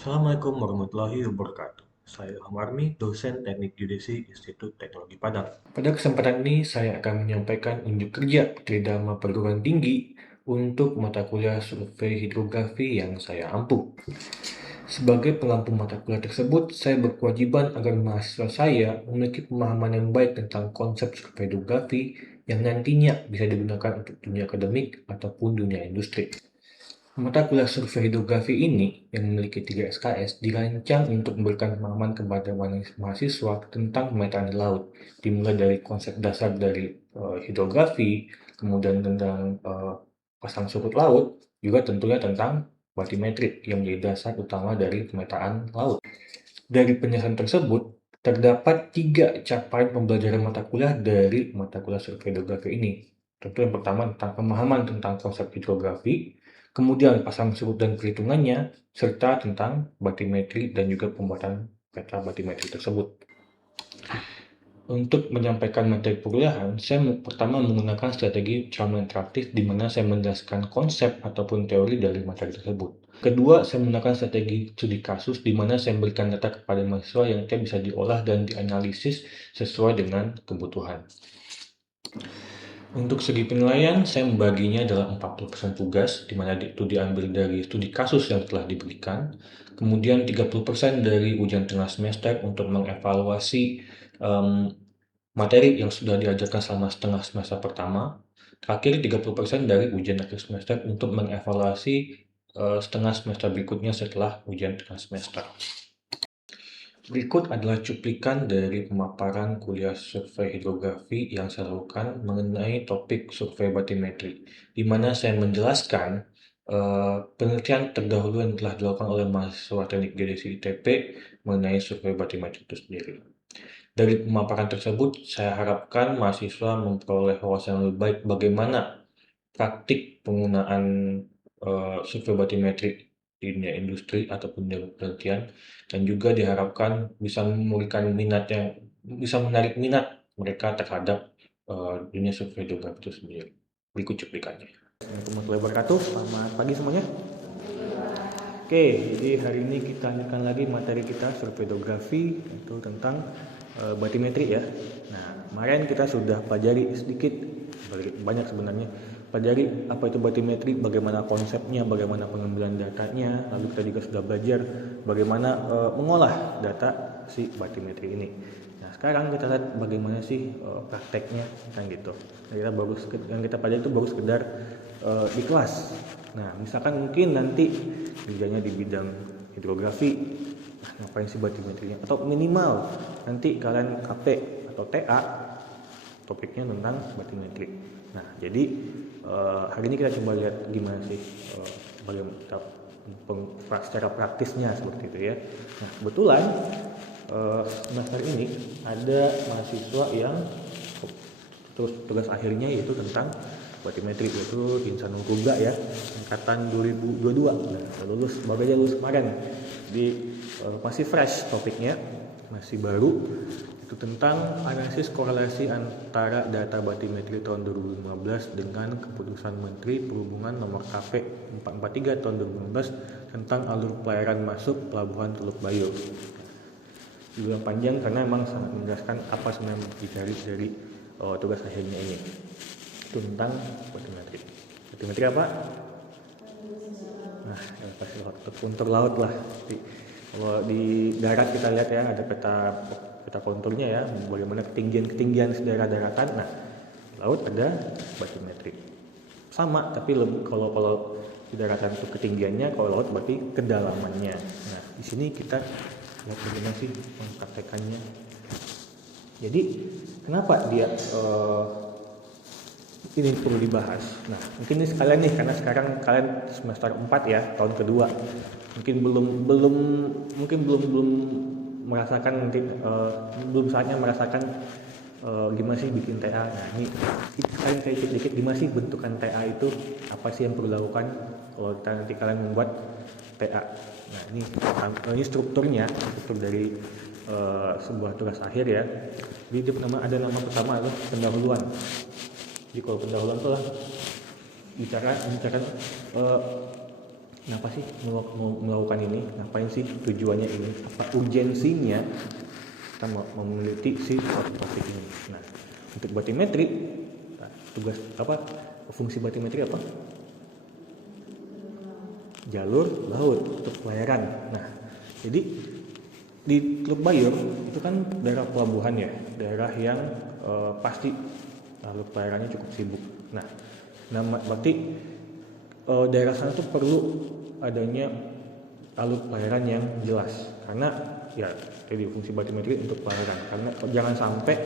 Assalamualaikum warahmatullahi wabarakatuh. Saya Ilham Armi, dosen Teknik Geodesi Institut Teknologi Padang. Pada kesempatan ini, saya akan menyampaikan unjuk kerja Tridharma Perguruan Tinggi untuk mata kuliah survei hidrografi yang saya ampuh. Sebagai pengampu mata kuliah tersebut, saya berkewajiban agar mahasiswa saya memiliki pemahaman yang baik tentang konsep survei hidrografi yang nantinya bisa digunakan untuk dunia akademik ataupun dunia industri. Mata kuliah survei hidrografi ini, yang memiliki 3 SKS, dirancang untuk memberikan pemahaman kepada mahasiswa tentang pemetaan di laut, dimulai dari konsep dasar dari hidrografi, kemudian tentang pasang surut laut, juga tentunya tentang batimetri yang menjadi dasar utama dari pemetaan laut. Dari penjelasan tersebut, terdapat 3 capaian pembelajaran mata kuliah dari mata kuliah survei hidrografi ini. Tentu yang pertama tentang pemahaman tentang konsep hidrografi, kemudian pasang surut dan perhitungannya, serta tentang batimetri dan juga pembuatan peta batimetri tersebut. Untuk menyampaikan materi perkuliahan, saya pertama menggunakan strategi trauma interaktif di mana saya menjelaskan konsep ataupun teori dari materi tersebut. Kedua, saya menggunakan strategi studi kasus di mana saya memberikan data kepada mahasiswa yang bisa diolah dan dianalisis sesuai dengan kebutuhan. Untuk segi penilaian, saya membaginya dalam 40% tugas, di mana itu diambil dari studi kasus yang telah diberikan, kemudian 30% dari ujian tengah semester untuk mengevaluasi materi yang sudah diajarkan selama setengah semester pertama, terakhir 30% dari ujian akhir semester untuk mengevaluasi setengah semester berikutnya setelah ujian tengah semester. Berikut adalah cuplikan dari pemaparan kuliah survei hidrografi yang saya lakukan mengenai topik survei batimetri, di mana saya menjelaskan penelitian terdahulu yang telah dilakukan oleh mahasiswa teknik geodesi ITP mengenai survei batimetri itu sendiri. Dari pemaparan tersebut, saya harapkan mahasiswa memperoleh wawasan yang lebih baik bagaimana praktik penggunaan survei batimetri di dunia industri ataupun dunia penelitian, dan juga diharapkan bisa menarik minat mereka terhadap dunia survei hidrografi itu sendiri. Berikut cuplikannya. Assalamualaikum warahmatullahi wabarakatuh. Selamat pagi semuanya. Oke, jadi hari ini kita lanjutkan lagi materi kita survei hidrografi, itu tentang batimetri ya. Nah, kemarin kita sudah pelajari sedikit, banyak sebenarnya, pelajari apa itu batimetri, bagaimana konsepnya, bagaimana pengambilan datanya, lalu kita juga sudah belajar bagaimana mengolah data si batimetri ini. Nah, sekarang kita lihat bagaimana sih prakteknya, kan gitu. Nah, yang kita pelajari itu baru sekedar di kelas. Nah, misalkan mungkin nanti kerjanya di bidang hidrografi, ngapain sih batimetrinya? Atau minimal nanti kalian KP atau TA, topiknya tentang batimetri. Nah, jadi hari ini kita coba lihat gimana sih bagaimana secara praktisnya seperti itu ya. Nah, kebetulan semester ini ada mahasiswa yang terus tugas akhirnya yaitu tentang batimetri, yaitu Insanul Kuga ya, angkatan 2022. Nah, baru aja lulus kemarin. Jadi masih fresh topiknya, masih baru. Itu tentang analisis korelasi antara data batimetri tahun 2015 dengan keputusan Menteri Perhubungan nomor KP 443 tahun 2015 tentang alur pelayaran masuk Pelabuhan Teluk Bayo. Juga panjang karena memang sangat menjelaskan apa sebenarnya dicari dari tugas akhirnya ini. Itu tentang batimetri. Batimetri apa? Nah, ya pasti kontur laut lah. Jadi, kalau di darat kita lihat ya ada peta konturnya ya, bagaimana ketinggian daerah daratan. Nah, laut ada batimetri. Sama, tapi kalau di daratan itu ketinggiannya, kalau laut berarti kedalamannya. Nah, di sini kita lihat bagaimana sih mempraktekannya. Jadi, kenapa dia ini perlu dibahas. Nah, mungkin ini sekalian nih karena sekarang kalian semester 4 ya, tahun kedua. Mungkin belum merasakan nanti belum saatnya merasakan gimana sih bikin TA. Nah, ini kalian kayak dikit gimana sih bentukan TA itu, apa sih yang perlu dilakukan kalau nanti kalian membuat TA. Nah, ini struktur dari sebuah tugas akhir ya. Jadi ada nama pertama adalah pendahuluan. Jadi kalau pendahuluan itu lah bicarakan Kenapa sih mau melakukan ini? Ngapain sih tujuannya ini? Apa urgensinya kita mau meneliti si topik ini? Nah, untuk batimetri, tugas apa? Fungsi batimetri apa? Jalur laut untuk pelayaran. Nah, jadi di Teluk Bayur itu kan daerah pelabuhan ya, daerah yang pasti lalu pelayarannya cukup sibuk. Nah, berarti daerah sana tuh perlu adanya alur pelayaran yang jelas, karena ya jadi fungsi batimetri untuk pelayaran, karena jangan sampai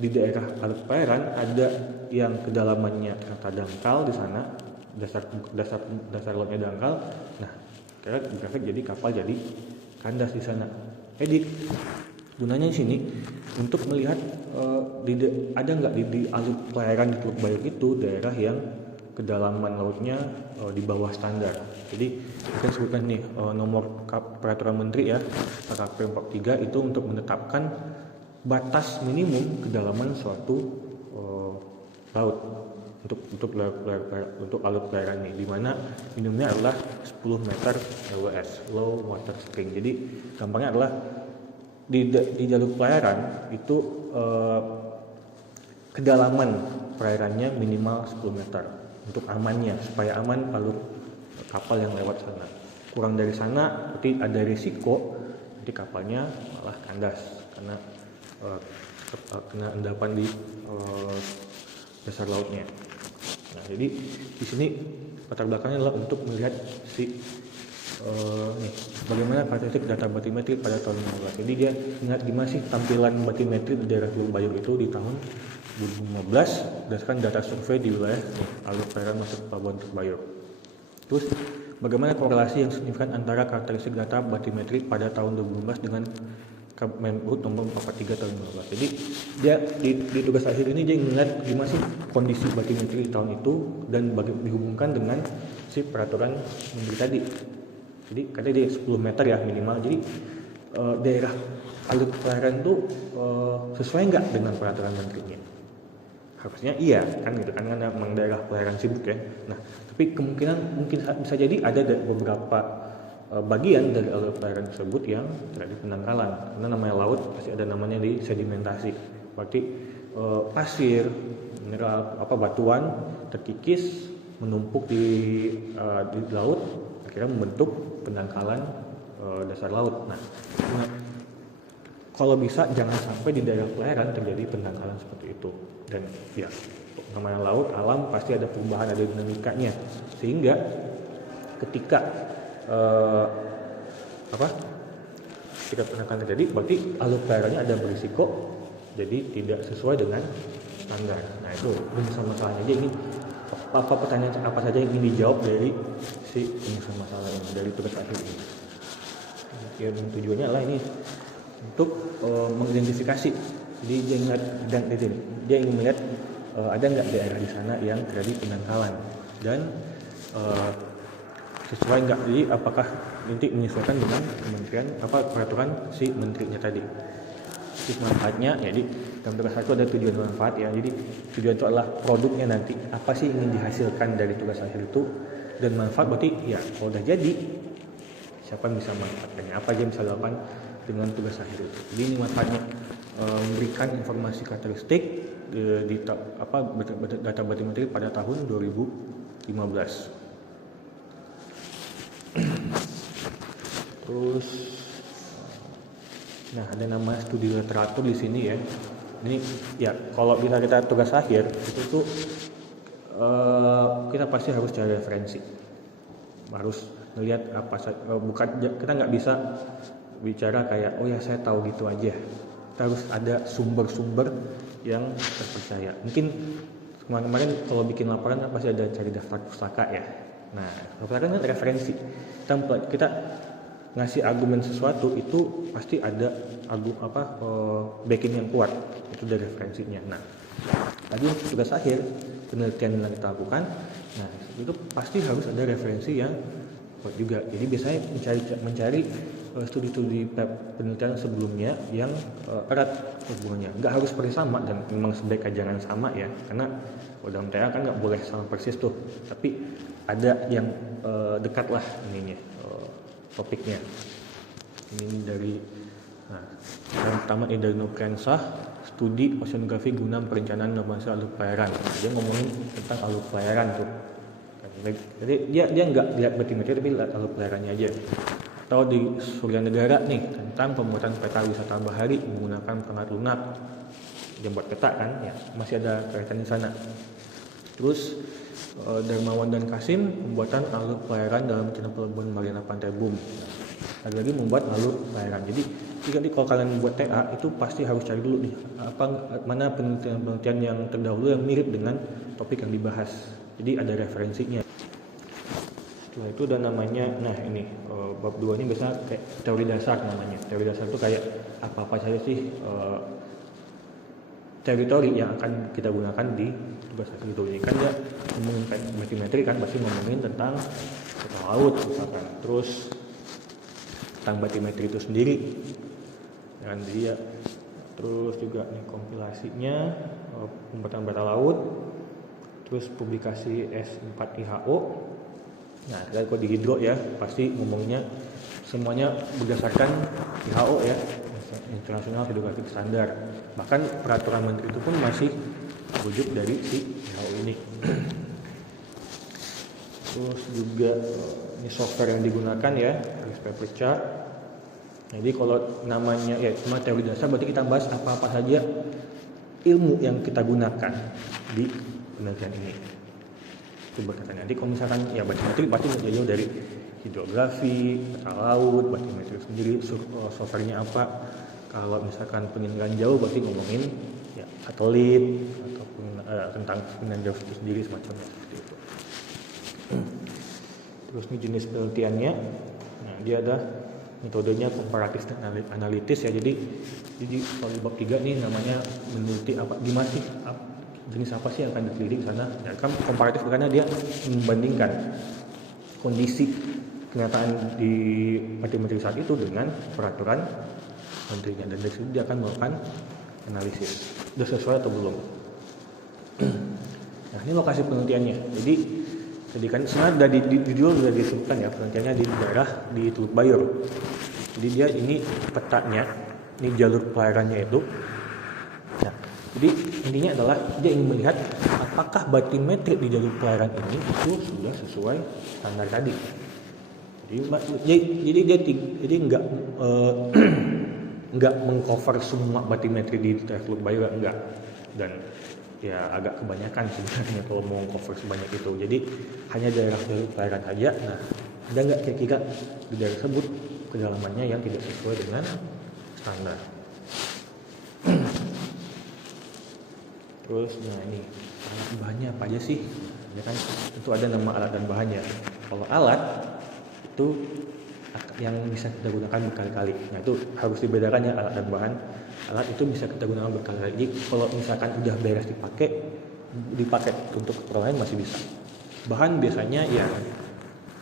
di daerah alur pelayaran ada yang kedalamannya ternyata dangkal di sana, dasar lautnya dangkal. Nah, karena berefek jadi kapal jadi kandas di sana. Jadi gunanya di sini untuk melihat ada nggak di alur pelayaran di Teluk Bayur itu daerah yang kedalaman lautnya di bawah standar. Jadi kita sebutkan nih nomor peraturan menteri ya KP 43 itu untuk menetapkan batas minimum kedalaman suatu laut untuk alur pelayaran ini, di mana minimumnya adalah 10 meter LWS, low water spring. Jadi gampangnya adalah di jalur pelayaran itu kedalaman perairannya minimal 10 meter untuk amannya, supaya aman alur kapal yang lewat sana. Kurang dari sana berarti ada risiko nanti kapalnya malah kandas karena kena endapan di dasar lautnya. Nah, jadi di sini latar belakangnya adalah untuk melihat bagaimana karakteristik data batimetri pada tahun 2015. Jadi dia ingat gimana sih tampilan batimetri di daerah Teluk Bayur itu di tahun 2015 berdasarkan data survei di wilayah alur pelayaran masuk pelabuhan Teluk Bayur. Terus bagaimana korelasi yang signifikan antara karakteristik data batimetri pada tahun 2015 dengan Kemendikbud nomor 43 tahun 2015. Jadi dia di tugas akhir ini dia ingat gimana sih kondisi batimetri di tahun itu dan dihubungkan dengan si peraturan menteri tadi. Jadi katanya dia 10 meter ya minimal. Jadi daerah alur pelayaran itu sesuai nggak dengan peraturan menterinya? Harusnya iya kan gitu kan, karena memang daerah pelayaran sibuk ya. Nah, tapi kemungkinan mungkin bisa jadi ada beberapa bagian dari alur pelayaran tersebut yang terjadi pendangkalan, karena namanya laut pasti ada namanya di sedimentasi, berarti pasir, mineral batuan terkikis menumpuk di laut, akhirnya membentuk pendangkalan dasar laut. Nah, kalau bisa jangan sampai di daerah pelayaran terjadi pendangkalan seperti itu. Dan ya namanya laut, alam pasti ada perubahan, ada dinamikanya, sehingga ketika ketika pendangkalan terjadi berarti alur pelayarannya ada berisiko jadi tidak sesuai dengan standar. Nah, itu masalahnya aja ini pertanyaan apa saja yang ingin dijawab dari si penyusun masalah ini dari tugas akhir ini. Ya, tujuannya adalah ini untuk mengidentifikasi. Jadi dia ingin melihat ada nggak daerah di sana yang terjadi pendangkalan dan sesuai nggak, jadi apakah nanti menyesuaikan dengan kementerian peraturan si menterinya tadi. Terus manfaatnya, jadi dalam tugas akhir itu ada tujuan manfaat ya. Jadi tujuan itu adalah produknya nanti apa sih ingin dihasilkan dari tugas akhir itu, dan manfaat berarti ya kalau udah jadi siapa yang bisa manfaatkannya, apa aja yang bisa dilakukan dengan tugas akhir itu. Jadi ini manfaatnya memberikan informasi karakteristik di data batimetri pada tahun 2015. Terus, nah ada nama studi literatur di sini ya. Ini ya kalau bisa kita tugas akhir itu tuh kita pasti harus cari referensi, harus melihat bukan kita nggak bisa bicara kayak oh ya saya tahu gitu aja. Kita harus ada sumber-sumber yang terpercaya. Mungkin kemarin kalau bikin laporan pasti ada cari daftar pustaka ya. Nah, daftar kan referensi. Kita ngasih argumen sesuatu itu pasti ada backing yang kuat, itu dari referensinya. Nah, tadi tugas akhir penelitian yang kita lakukan, nah itu pasti harus ada referensi yang kuat juga. Jadi biasanya mencari studi-studi penelitian sebelumnya yang erat hubungannya. Nggak harus persis sama dan memang sebaiknya jangan sama ya, karena kalau dalam TA kan nggak boleh sama persis tuh, tapi ada yang dekat lah ininya, topiknya. Ini dari yang pertama ini dari Nurkensah, studi oceanografi guna perencanaan normalisasi alur pelayaran. Dia ngomongin tentang alur pelayaran tuh. Jadi dia nggak lihat batimetri tapi lihat alur pelayarannya aja. Atau di Surya Negara nih tentang pembuatan peta wisata bahari menggunakan perangkat lunak. Dia buat peta kan, ya masih ada kaitan di sana. Terus Darmawan dan Kasim pembuatan alur pelayaran dalam rencana pelabuhan Mariana Pantai Bum. Lagi membuat alur pelayaran. Jadi kalau kalian buat TA itu pasti harus cari dulu nih mana penelitian yang terdahulu yang mirip dengan topik yang dibahas. Jadi ada referensinya. Setelah itu ada namanya, nah ini bab 2 ini biasanya kayak teori dasar namanya. Teori dasar itu kayak apa saja sih teritori yang akan kita gunakan di tugas itu. Ini kan dia ngomongin batimetri kan, pasti ngomongin tentang peta laut misalkan. Terus tentang batimetri itu sendiri dan dia terus juga nih kompilasinya pembuatan peta laut, terus publikasi S4IHO. Nah, kalau di hidro ya pasti ngomongnya semuanya berdasarkan IHO ya, International Hydrographic Standard. Bahkan peraturan menteri itu pun masih wujud dari si IHO ini. Terus juga ini software yang digunakan ya, risk paper chart. Jadi kalau namanya ya cuma teori dasar, berarti kita bahas apa-apa saja ilmu yang kita gunakan di penelitian ini. Itu berkaitan. Nanti kalau misalkan ya batimetri pasti nggak jauh dari hidrografi, peta laut, batimetri sendiri, softwarenya apa. Kalau misalkan penginderaan jauh berarti ngomongin ya satelit ataupun tentang penginderaan jauh itu sendiri semacamnya seperti itu. Terus ini jenis penelitiannya. Nah, dia ada metodenya komparatif dan analitis ya. Jadi kalau di bab 3 nih namanya meneliti apa gimana sih jenis apa sih yang akan diteliti di sana. Ya, kan komparatif karena dia membandingkan kondisi kenyataan di batimetri saat itu dengan peraturan menterinya, dan dari situ dia akan melakukan analisis sudah sesuai atau belum. Nah, ini lokasi penelitiannya. Jadi kan sebenarnya di judul sudah disebutkan ya, penelitiannya di daerah di Teluk Bayur. Jadi dia ini petanya, ini jalur pelayarannya itu. Nah, jadi intinya adalah dia ingin melihat apakah batimetri di jalur pelayaran ini itu sudah sesuai standar tadi. Jadi dia nggak mengcover semua batimetri di Teluk Bayur, enggak. Dan ya agak kebanyakan sebenarnya kalau mau cover sebanyak itu. Jadi hanya daerah pelayaran saja. Nah, ada nggak kira-kira di daerah tersebut kedalamannya yang tidak sesuai dengan standar. Terus nah ini bahannya apa aja sih? Ya kan itu ada nama alat dan bahannya. Kalau alat itu yang bisa kita gunakan berkali-kali. Nah, itu harus dibedakan ya alat dan bahan. Alat itu bisa kita gunakan berkali-kali. Jadi kalau misalkan udah beres dipakai untuk keperluan masih bisa. Bahan biasanya ya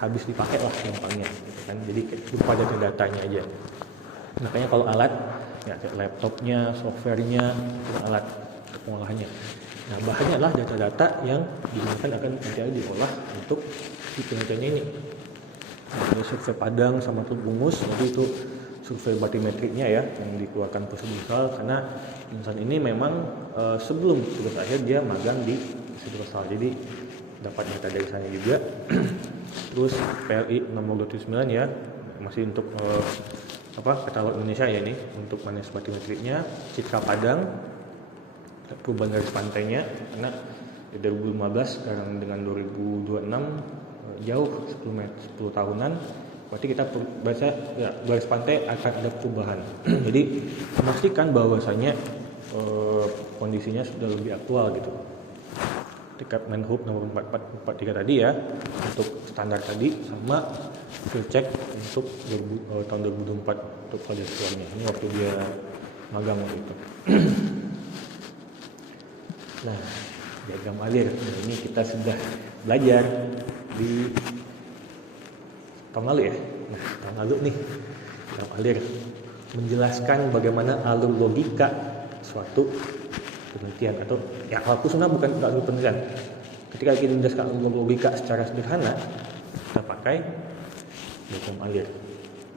habis dipakai lah gampangnya gitu kan. Jadi lupa datanya aja. Makanya kalau alat ya laptopnya, softwarenya, itu alat pengolahannya. Nah, bahannya adalah data-data yang digunakan akan nanti diolah untuk si penelitiannya ini. Nah, ini survei Padang sama Teluk Bungus, jadi itu survei batimetriknya ya yang dikeluarkan Pusdikal, karena insan ini memang sebelum tugas akhir dia magang di Pusdikal, jadi dapat data dari sana juga. Terus PLI nomor 29 ya, masih untuk peta laut Indonesia ya, ini untuk manis batimetriknya. Citra Padang, perubahan garis pantainya, karena di 2015 sekarang dengan 2026 jauh 10 tahunan, berarti kita baca ya garis pantai akan ada perubahan. Jadi memastikan bahwasanya kondisinya sudah lebih aktual gitu. Dekat Menhub nomor 4443 tadi ya untuk standar tadi, sama field check untuk tahun 2024 untuk kondisinya. Ini waktu dia magang gitu. Nah, diagram alir ini kita sudah belajar di tahun lalu ya. Nah, tahun lalu nih diagram alir, menjelaskan bagaimana alur logika suatu penelitian, atau ya aku sebenarnya bukan alur penelitian. Ketika kita menjelaskan alur logika secara sederhana, kita pakai diagram alir.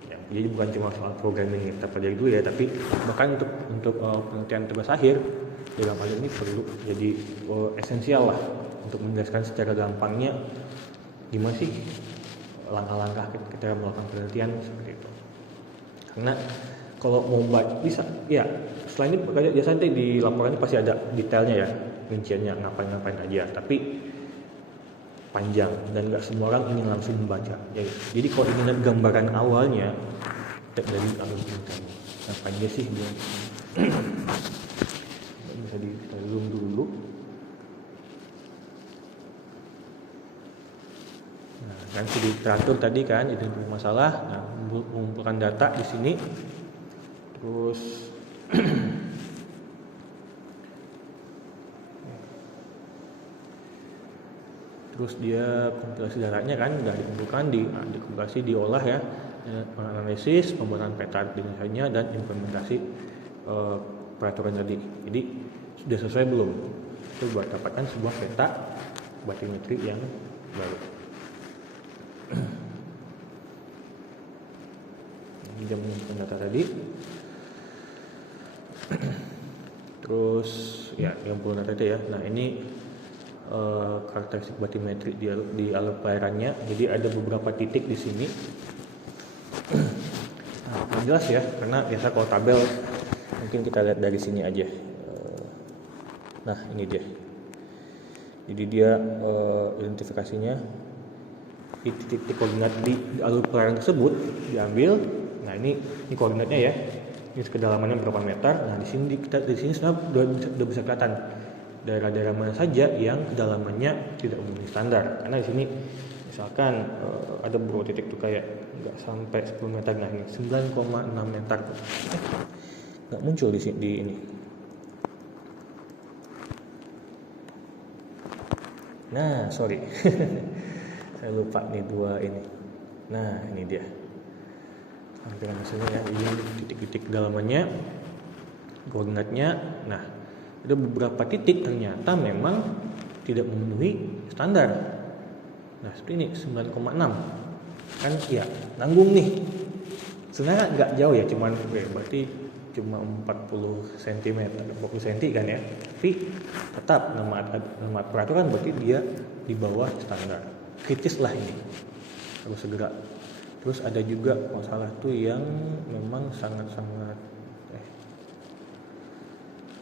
Ya, jadi bukan cuma soal programming yang kita pelajari dulu ya, tapi bahkan untuk penelitian tugas akhir, diagram alir ini perlu jadi esensial lah untuk menjelaskan secara gampangnya gimana sih langkah-langkah kita melakukan penelitian seperti itu. Karena kalau mau bisa ya, selain ini biasanya di laporannya pasti ada detailnya ya, rinciannya ngapain aja, tapi panjang dan nggak semua orang ingin langsung membaca. Jadi kalau ingin lihat gambaran awalnya dari alur penelitian, ngapain aja sih dia bisa di zoom dulu. Nah, kan sudah teratur tadi kan, identifikasi masalah, nah, mengumpulkan data di sini, terus terus dia kompilasi datanya kan, udah dikumpulkan, dikompilasi, diolah ya, analisis, pembuatan peta desainnya, dan implementasi peraturan tadi. Jadi sudah selesai belum? Itu buat dapatkan sebuah peta batimetri yang baru. Ini dia mengumpulkan data tadi. Terus ya, yang perlu data itu ya. Nah, ini karakteristik batimetri di alur pelayarannya. Jadi ada beberapa titik di sini. Nah, jelas ya, karena biasa kalau tabel mungkin kita lihat dari sini aja. Nah, ini dia. Jadi dia identifikasinya di titik koordinat di alur pelayaran tersebut diambil. Nah, ini koordinatnya ya. Ini kedalamannya berapa meter. Nah, di sini sebenarnya udah bisa kelihatan daerah-daerah mana saja yang kedalamannya tidak memenuhi standar. Karena di sini misalkan ada beberapa titik tuh kayak nggak sampai 10 meter. Nah, ini 9,6 meter tuh. Nggak muncul di sini, di ini. Nah, sorry. Saya lupa nih dua ini. Nah, ini dia. Tampilan hasilnya ya. Ini titik-titik kedalamannya, koordinatnya. Nah, ada beberapa titik ternyata memang tidak memenuhi standar. Nah, seperti ini 9,6 kan ya, nanggung nih. Sebenarnya nggak jauh ya, cuman berarti cuma 40 cm, 40 cm kan ya. Tapi tetap nama peraturan berarti dia di bawah standar. Kritis lah ini, harus segera. Terus ada juga masalah tuh yang memang sangat-sangat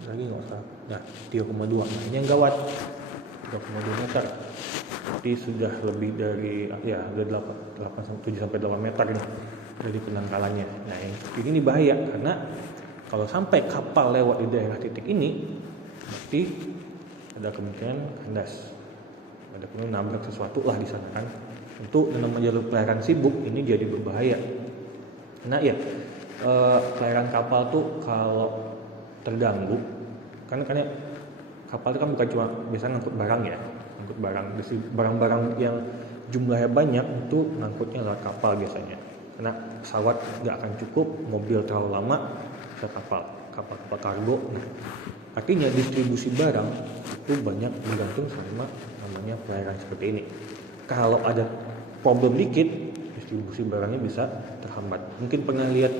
lagi nggak usah. Nah, 3,2. Nah, ini yang gawat, 3,2 meter. Tapi sudah lebih dari ya, udah 7 sampai 8 meter nih dari penangkalannya. Nah, ini bahaya karena kalau sampai kapal lewat di daerah titik ini, berarti ada kemungkinan kandas. Ada kemungkinan nabrak sesuatu lah di sana kan. Untuk namanya jalur pelayaran sibuk ini jadi berbahaya. Nah ya, pelayaran kapal tuh kalau terganggu, karena kapal itu kan bukan cuma biasanya ngangkut barang ya, barang-barang yang jumlahnya banyak itu ngangkutnya lewat kapal biasanya. Karena pesawat nggak akan cukup, mobil terlalu lama, ke kapal kargo. Nah, artinya distribusi barang itu banyak bergantung sama namanya pelayaran seperti ini. Kalau ada problem dikit, distribusi barangnya bisa terhambat. Mungkin pernah lihat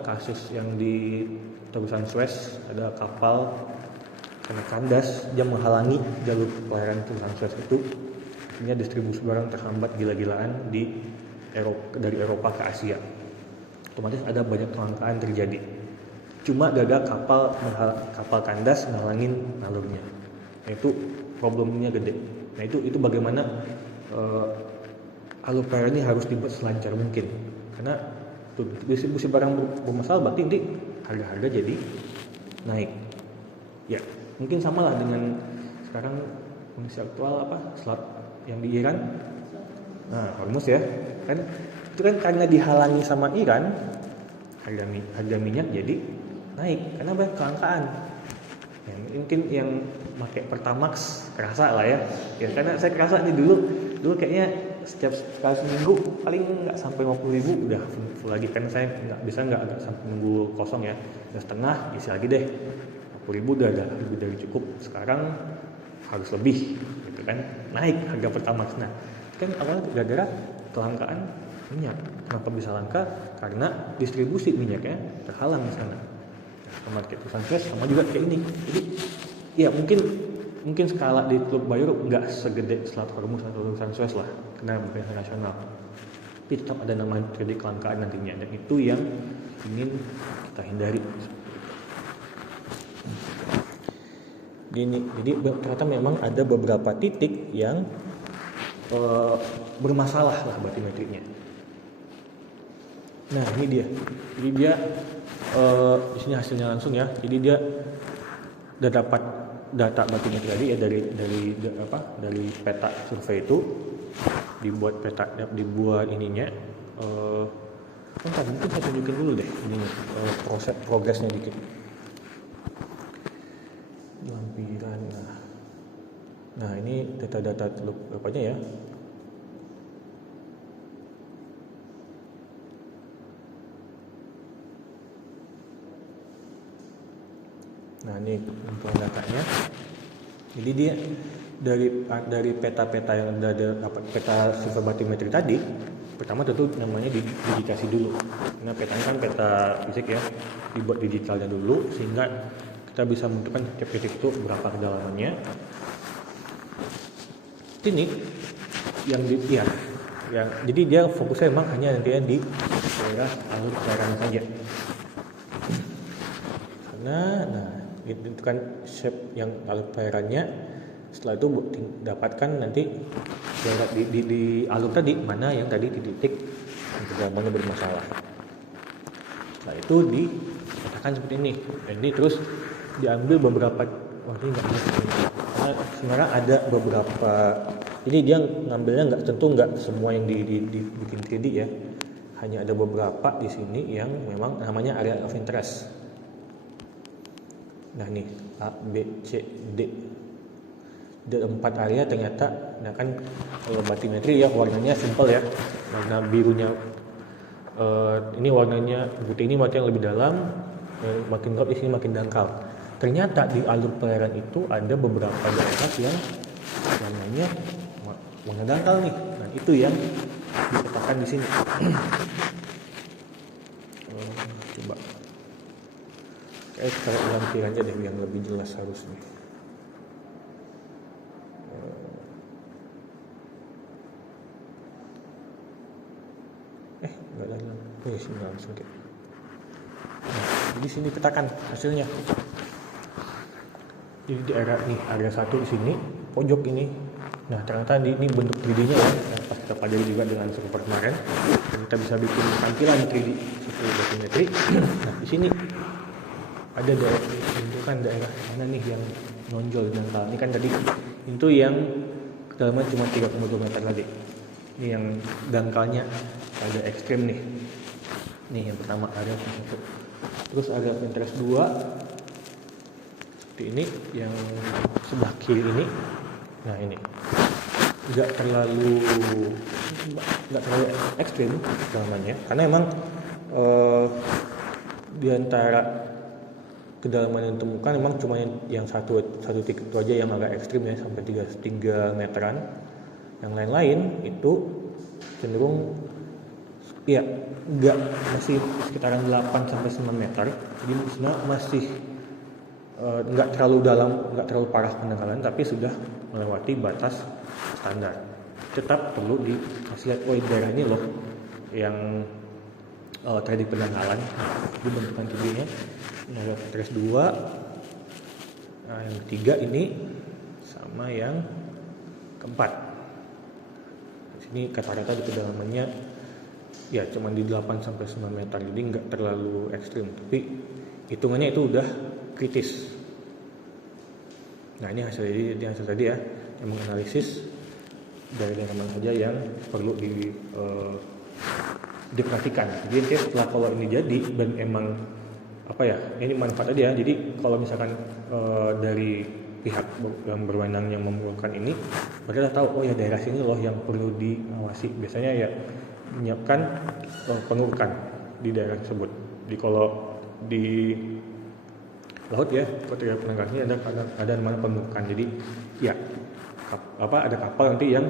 kasus yang di Terusan Suez, ada kapal karena kandas, dia menghalangi jalur pelayaran Terusan Suez itu, akhirnya distribusi barang terhambat gila-gilaan dari Eropa ke Asia. Otomatis ada banyak kelangkaan terjadi. Cuma gagal kapal kandas menghalangin alurnya. Nah, itu problemnya gede. Nah, itu bagaimana alur pelayaran ini harus dibuat selancar mungkin. Karena distribusi barang bermasalah berarti nanti harga-harga jadi naik. Ya, mungkin samalah dengan sekarang kondisi aktual selat yang di Iran. Nah, Hormuz ya. Kan itu kan karena dihalangi sama Iran, harga minyak jadi naik karena banyak kelangkaan. Ya, mungkin yang pakai Pertamax kerasa lah ya. Ya karena saya kerasa nih dulu kayaknya setiap sekali seminggu paling nggak sampai 50.000 udah full lagi, kan saya nggak agak sampai minggu kosong ya, udah setengah isi lagi deh. 50.000 udah lebih dari cukup. Sekarang harus lebih gitu kan, naik harga Pertamax. Nah kan awalnya gara-gara kelangkaan minyak. Kenapa bisa langka? Karena distribusi minyaknya terhalang di sana. Market Sunrise sama juga kayak ini. Jadi ya mungkin skala di Teluk Bayur nggak segede Selat Hormuz atau Sunrise lah, karena bukan internasional. Tapi tetap ada namanya terjadi kelangkaan nantinya, dan itu yang ingin kita hindari. Jadi ternyata memang ada beberapa titik yang bermasalah lah batimetrinya. Nah ini dia. Jadi dia di sini hasilnya langsung ya. Jadi dia udah dapat data batimetri tadi ya dari peta survei itu, dibuat ininya. Mungkin saya tunjukin dulu deh ini proses progresnya dikit. Lampiran. Nah ini data-data teluk apanya ya. Nah ini kumpulan datanya. Jadi dia dari peta-peta yang ada peta survei batimetri tadi, pertama tentu namanya digitasi dulu. Karena petanya kan peta fisik ya, dibuat digitalnya dulu sehingga kita bisa menentukan tiap titik itu berapa kedalamannya. Ini yang jadi dia fokusnya memang hanya nantinya di daerah alur cairan saja. Nah itu kan shape yang alur cairannya. Setelah itu dapatkan nanti di alur tadi mana yang tadi di titik yang kedalamannya bermasalah. Setelah itu dikatakan seperti ini. Dan ini terus diambil beberapa. Ini nggak karena sebenarnya ada beberapa. Jadi dia ngambilnya nggak semua yang dibikin 3D ya. Hanya ada beberapa di sini yang memang namanya area of interest. Nah nih A, B, C, D. Ada 4 area ternyata. Nah kan kalau batimetri ya warnanya simple ya. Warna birunya ini warnanya putih, ini yang lebih dalam, makin gelap di sini makin dangkal. Ternyata di alur pelayaran itu ada beberapa daerah yang namanya warna dangkal nih. Nah itu yang dikatakan di sini. Coba kita lampiran aja deh yang lebih jelas harusnya. Enggak ada lagi. Sini langsung kayak. Nah, di sini petakan hasilnya. Jadi di area 1 di sini pojok ini. Nah ternyata ini bentuk 3D-nya ya. Pas kita pelajari juga dengan server kemarin, kita bisa bikin tampilan 3D sesuai batimetri. Nah di sini ada bentukan daerah mana nih yang nonjol dan dangkal. Ini kan tadi itu yang kedalaman cuma 3,2 meter lagi. Ini yang dangkalnya ada ekstrim nih. Nih yang pertama area 1. Terus area interest 2 seperti ini, yang sebelah kiri ini. Nah ini nggak terlalu ekstrim kedalamannya, karena emang di antara kedalaman yang ditemukan memang cuma yang satu titik itu aja yang agak ekstrim ya, sampai 3 meteran. Yang lain-lain itu cenderung ya masih sekitaran 8 sampai 9 meter. Jadi sebenarnya masih nggak terlalu dalam, nggak terlalu parah pendangkalan, tapi sudah melewati batas standar. Tetap perlu dikasih lihat, daerah ini loh yang terjadi pendangkalan. Ini bentukan tidinya. Ini ada interest 2. Nah, yang ketiga ini sama yang keempat. Di sini kata-kata di kedalamannya ya cuma di 8 sampai 9 meter, jadi nggak terlalu ekstrim, tapi hitungannya itu udah kritis. Nah ini hasil tadi ya, yang menganalisis daerah mana saja yang perlu diperhatikan. Jadi setelah kalau ini jadi dan emang ini manfaat aja. Jadi kalau misalkan dari pihak yang berwenang yang membuangkan ini mereka udah tahu, oh ya daerah sini loh yang perlu diawasi. Biasanya ya menyiapkan pengurukan di daerah tersebut. Jadi kalau di laut ya, ketika penangkaran ini ada namanya pengurukan. Jadi ya ada kapal nanti yang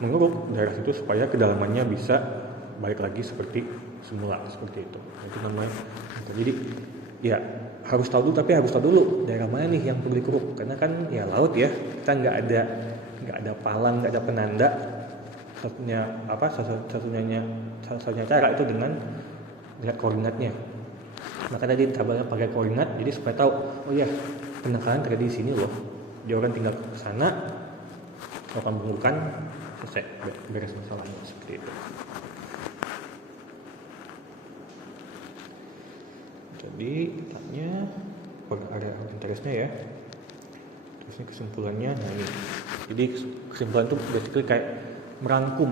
menguruk daerah itu supaya kedalamannya bisa balik lagi seperti semula, seperti itu. Itu namanya. Jadi ya harus tahu dulu, tapi harus tahu dulu daerah mana nih yang perlu dikeruk, karena kan ya laut ya, kita nggak ada palang, nggak ada penanda. Satunya cara itu dengan lihat koordinatnya. Maka tadi tabelnya pakai koordinat, jadi supaya tahu, oh ya penangkaran terjadi di sini loh. Dia orang tinggal ke sana, lakukan pengurukan, selesai, beres masalahnya seperti itu. Jadi tanya ada interestnya ya. Terus ini kesimpulannya, nah ini. Jadi kesimpulan itu basically kayak merangkum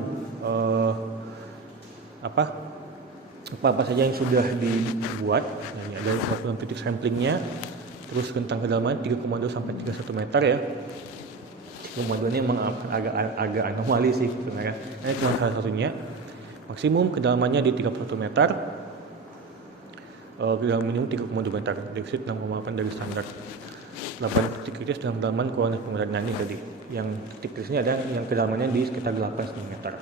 apa saja yang sudah dibuat. Nah, ini ada titik samplingnya, terus rentang kedalaman 3,2 sampai 31 meter ya. 3,2 ini memang agak anomali sih sebenarnya. Ini cuma salah satunya. Maksimum kedalamannya di 31 meter. Kedalaman minimum 3,2 meter, defisit 6,8 dari standar. 8 titik kritis dalam kedalaman kurang dari pemeran ini tadi. Yang titik kritisnya ada yang kedalamannya di sekitar 8,5 meter.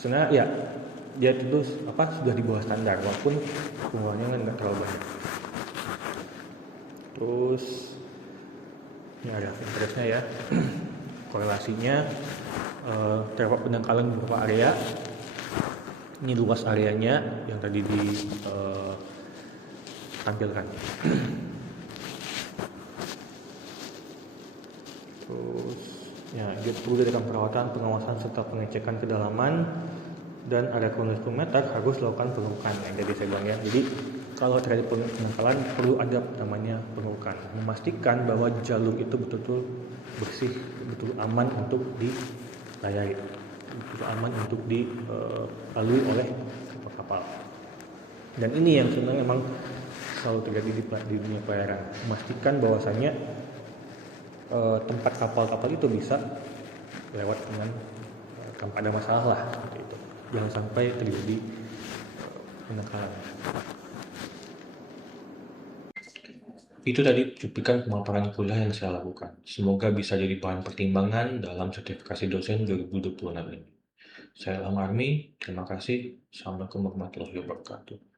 Sebenarnya ya dia itu sudah di bawah standar, walaupun pengeluarannya nggak terlalu banyak. Terus ini ada interestnya ya. Korelasinya terdapat penangkalan di beberapa area. Ini luas areanya yang tadi ditampilkan. Terus ya, dia perlu dilakukan perawatan, pengawasan serta pengecekan kedalaman, dan ada kurang 10 meter harus dilakukan pengurukan yang tadi saya bilang ya. Jadi kalau terjadi penangkalan perlu ada namanya pengurukan, memastikan bahwa jalur itu betul-betul bersih, betul aman untuk dilayari, betul aman untuk dilalui oleh kapal-kapal. Dan ini yang sebenarnya memang selalu terjadi di dunia pelayaran, memastikan bahwasannya tempat kapal-kapal itu bisa lewat dengan tanpa ada masalah lah, seperti itu. Jangan sampai terjadi penangkalan. Itu tadi cuplikan pemaparan kuliah yang saya lakukan. Semoga bisa jadi bahan pertimbangan dalam sertifikasi dosen 2026 ini. Saya Ilham Armi, terima kasih. Assalamualaikum warahmatullahi wabarakatuh.